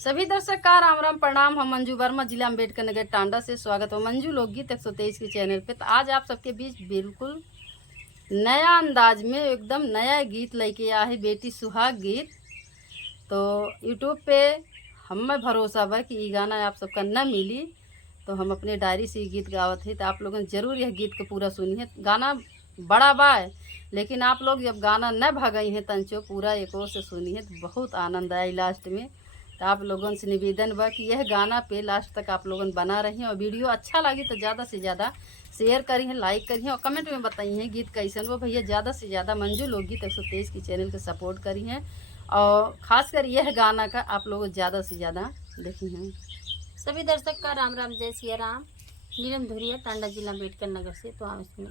सभी दर्शक का राम राम प्रणाम। हम मंजू वर्मा, जिला अम्बेडकर नगर टांडा से स्वागत है मंजू लोकगीत 123 के चैनल पे। तो आज आप सबके बीच बिल्कुल नया अंदाज में एकदम नया गीत लेके आया है, बेटी सुहाग गीत। तो यूट्यूब पे हमें भरोसा बा कि ये गाना आप सबका न मिली, तो हम अपने डायरी से ये गीत गावत है। तो आप लोगों जरूर यह गीत को पूरा सुनिए। गाना बड़ा बा है, लेकिन आप लोग जब गाना न भगई हैं तंचो पूरा एक और से सुनिए तो बहुत आनंद आए लास्ट में। तो आप लोगों से निवेदन बा कि यह गाना पे लास्ट तक आप लोगों बना रही हैं, और वीडियो अच्छा लगी तो ज़्यादा से ज़्यादा शेयर करी हैं, लाइक करी हैं, और कमेंट में बताई हैं गीत कैसन वो। भैया ज़्यादा से ज़्यादा मंजू लोकगीत 123 की चैनल को सपोर्ट करी हैं, और ख़ासकर यह गाना का आप लोग ज़्यादा से ज़्यादा देखी हैं। सभी दर्शक का राम राम, जय सिया राम। नीलम धुरिया, टांडा जिला अम्बेडकर नगर से। तो हम इसमें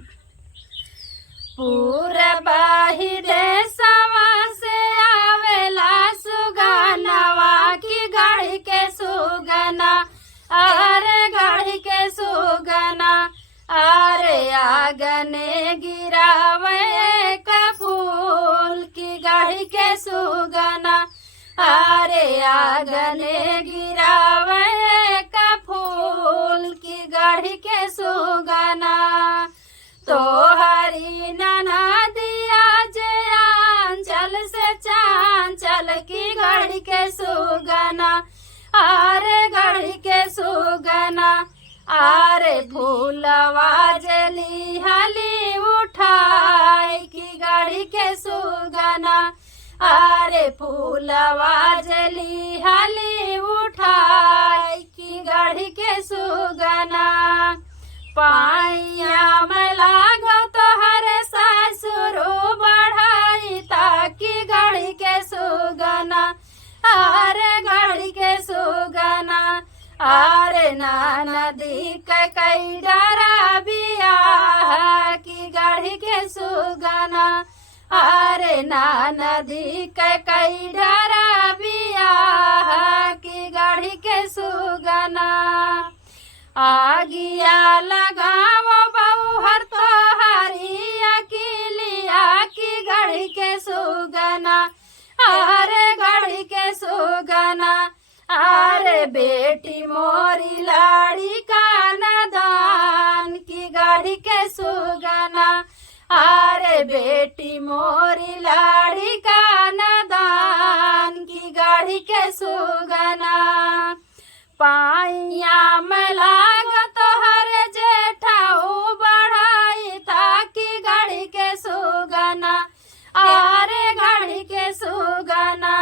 पूरा बाहिर सवा से आवेला सुगनवा की गाड़ी के सुगना, अरे गाड़ी के सुगना, अरे आगने गिरावे का फूल की गाड़ी के सुगना, अरे आगने गिरावे का फूल की गाड़ी के सुगना। तो हरी नना दिया जयांचल से चांचल की घड़ी के सुगना, आरे घड़ी के सुगना, आरे फूलवा जली हली उठाई की गाड़ी के सुगना, आरे फूलवा जली हली उठाई की गाड़ी के सुगना। पाइया में लागो तो हर सासुरो बढ़ाई ताकि गाड़ी के सुगना, अरे गाड़ी के सुगना, अरे नदी के कई डरा बिया की गाड़ी के सुगना, अरे नदी के कई डरा बिया की गाड़ी के सुगना। आगिया लगावो बहुहर तो हरी अकेलिया की घड़ी के सुगना, अरे घड़ी के सुगना, अरे बेटी मोरी लाड़ी का नदान की गाड़ी के सुगना, अरे बेटी मोरी लाड़ी का नदान की गाड़ी के सुगना। पाइया में लागत हर जेठाऊ बढ़ाई ताकि गाड़ी के सुगना, अरे गाड़ी के सुगना,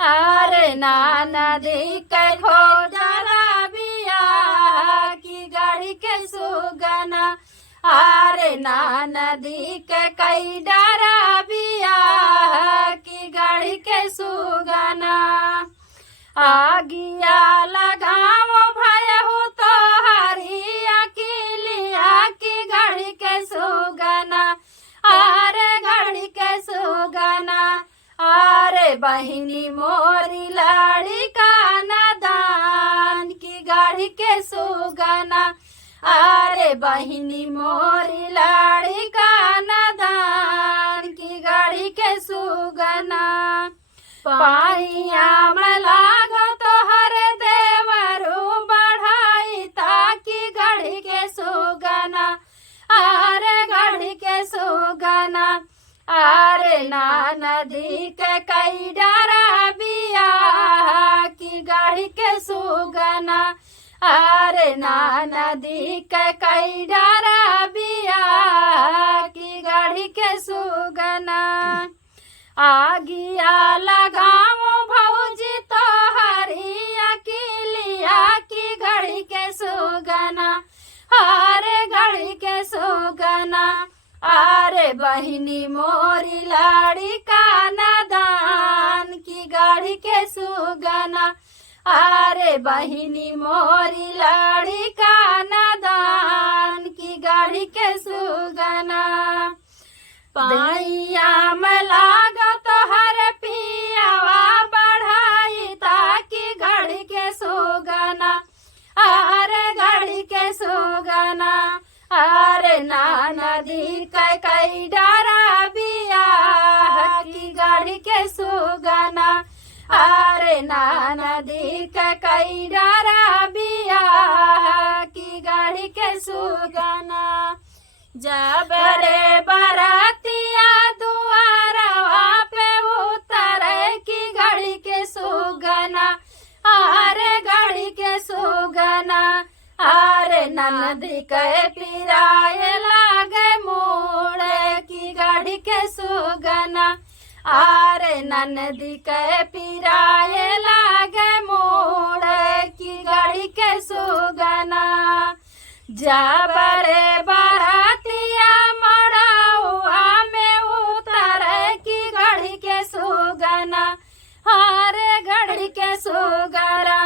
अरे नदी के खोजरा बिया की गाड़ी के सुगना, अरे नदी के कई डरा बिया की गाड़ी के सुगना। आगिया लगाओ भयहु तो हरी अकेलिया की घड़ी के सुगना, अरे घड़ी के सुगना, अरे बहिनी मोरी लाड़ी का नदान की गाड़ी के सुगना, अरे बहिनी मोरी लाड़ी का नदान की गाड़ी के सुगना। पाइया में लागो तो हर देवरू बढ़ाई ताकि घड़ी के सुगना, अरे घड़ी के सुगना, अरे नदी के कई डरा बिया की गाड़ी के सुगना, अरे नदी के कई डरा बिया की गाड़ी के सुगना। आगिया लगाओ भौजी तो हरी अकेलिया की घड़ी के सुगना, अरे घड़ी के सुगना, अरे बहिनी मोरी लाड़ी का नदान की गाड़ी के सुगना, अरे बहिनी मोरी लाड़ी का नदान की गाड़ी के सुगना। पाइया में लागा तो हर पियावा बढ़ाई ताकि घड़ी के सुगना, अरे घड़ी के सुगना, अरे नदी के कई डरा बिया की गाड़ी के सुगना, अरे नदी सुगना जब रे बरातिया दुआरवा पे उतरे की घड़ी के सुगना आरे घड़ी के सुगना आरे ननदी के पिराए लागे मोड़े की घड़ी के सुगना आरे ननदी के पिराए लागे मोड़े की घड़ी के सुगना जब रे बरातिया मड़ाउआ में उतरे की घड़ी के सुगना आरे घड़ी के सुगरा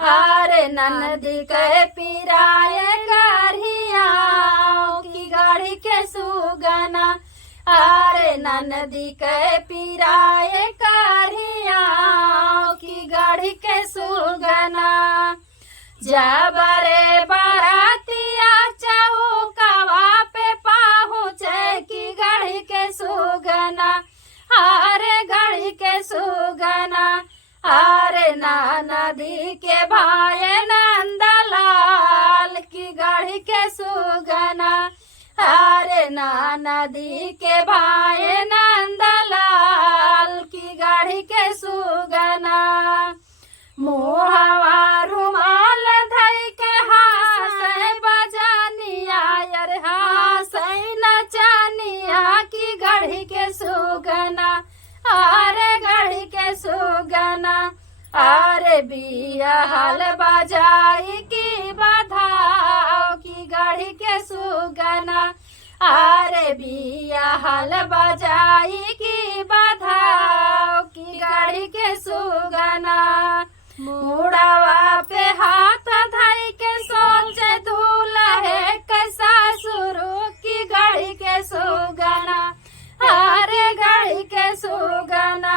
आरे ननदी के पिराए गरिया की घड़ी के सुगना आरे ननदी के पिराए गरिया की घड़ी के सुगना जब रे बरातिया चौकवा पे पहुँचे की घड़ी के सुगना आरे घड़ी के सुगना आरे नदी के भाई नंदलाल की घड़ी के सुगना आरे नदी के भाई नंदलाल की घड़ी के सुगना मुहवा रुमाल धई के हासे बजानिया यार हासे नचानिया की घड़ी के सुगना आरे घड़ी के सुगना आरे बिया हाल बजाई की बधाओ की घड़ी के सुगना आरे बिया हाल बजाई की बधाओ की घड़ी के सुगना मुड़ावा पे हाथ धई के सोचे दूल्हे के सासुरु की घड़ी के सुगना आरे घड़ी के सुगना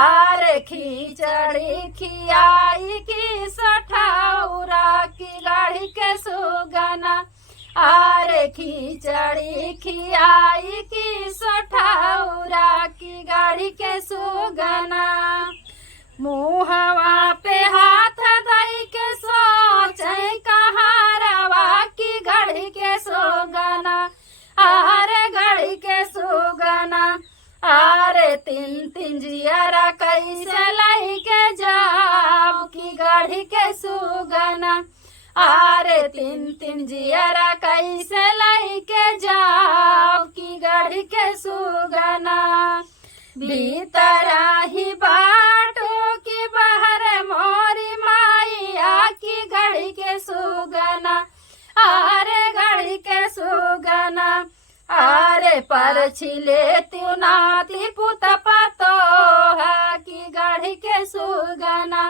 आरे खिचड़ी खियाई की सठाउरा की घड़ी के सुगना आरे खिचड़ी खियाई की सठाउरा की घड़ी के सुगना मुहवा पे हाथ धई के सोचे कहारवा की घड़ी के सुगना आरे घड़ी के सुगना आरे तीन जियरा कैसे लाई के जाब की घड़ी के सुगना आरे तीन जियरा कैसे लाई के जाब की घड़ी के सुगना भीतरा ही बाटो की बाहर मोरी माइया की घड़ी के सुगना आरे घड़ी के सुगना आरे पर छिले त्यू नाती पुत पतो की घड़ी के सुगना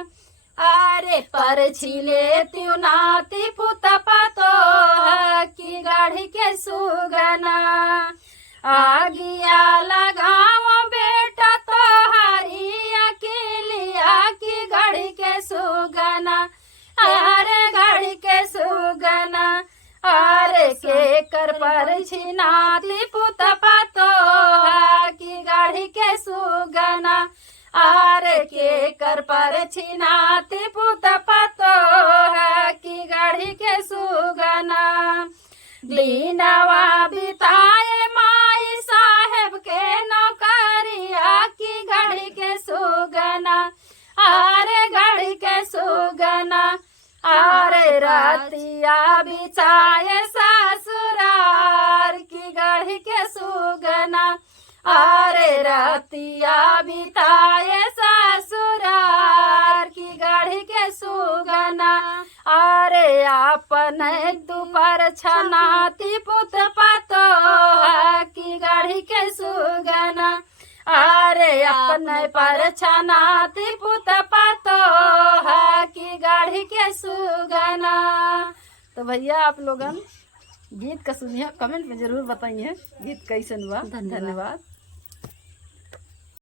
आरे पर छिले त्यू नाती पुत पतो की घड़ी के सुगना आगिया लगाओ बेटा तो हरिया के लिया की घड़ी के सुगना आरे घड़ी के सुगना आरे के कर पर छिनाती पुत पतो की घड़ी के सुगना आरे के कर पर छिनाती पुत पतो की घड़ी के सुगना दीनवा बिताए माई साहेब के नौकरिया की घड़ी के सुगना आरे घड़ी के सुगना आरे रातिया बिछाए ससुरार की घड़ी के सुगना आरे रातिया बिताए ससुरार की घड़ी के सुगना आरे आपन दोपहर छनाती पुत पतो की घड़ी के सुगना आरे अपने पर छनाती पुत पतो की घड़ी के सुगना। तो भैया आप लोगन गीत का सुनिए, कमेंट में जरूर बताइए गीत कैसन बा। धन्यवाद।